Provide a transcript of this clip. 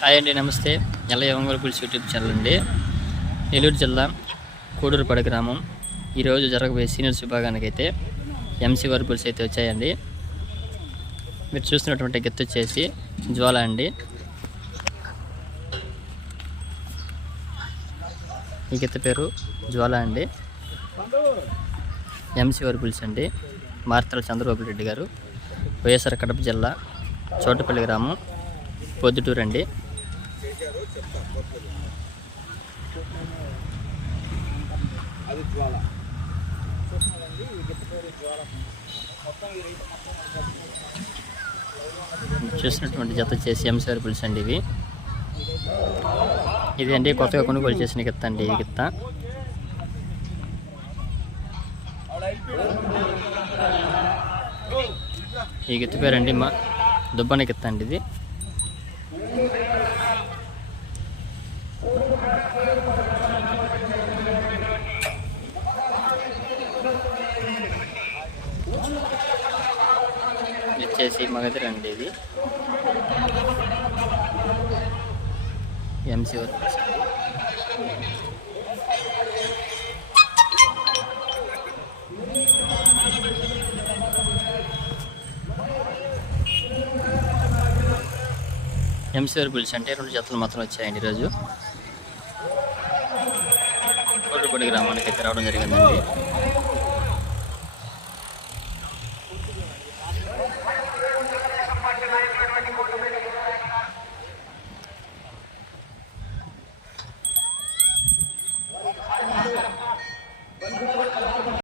Hi అండి, నమస్తే. ఎల్లయ్య ఒంగోలు పులుసు యూట్యూబ్ ఛానల్ అండి. నెల్లూరు జిల్లా కోడూరుపాడు గ్రామం. ఈరోజు జరగబోయే సీనియర్స్ విభాగానికి అయితే ఎంసీ వారి పులుసు అయితే వచ్చాయండి. మీరు చూస్తున్నటువంటి గెత్తు వచ్చేసి జ్వాల అండి. ఈ గెత్త పేరు జ్వాల అండి. ఎంసీ వారి పులుసు అండి. మార్తల చంద్రబాబు రెడ్డి గారు, వైఎస్ఆర్ కడప జిల్లా చోటపల్లి గ్రామం, పొద్దుటూరు అండి. చూసినటువంటి జత వచ్చేసి ఎంసీ వారి పులుసు అండి. ఇది అండి కొత్తగా కొనుగోలు చేసిన గిత్త అండి. ఈ గిత్త ఈ గిత్త పేరండి మా దుబ్బని గిత్త అండి. ఇది వచ్చేసి మగధర అండి. ఇది ఎంసీ వారి పులుసు అండి. ఎంసీ వారి పులుసు అంటే 2 జతలు మాత్రం వచ్చాయండి. ఈరోజు కోడూరుపాడు గ్రామానికి అయితే రావడం జరిగిందండి.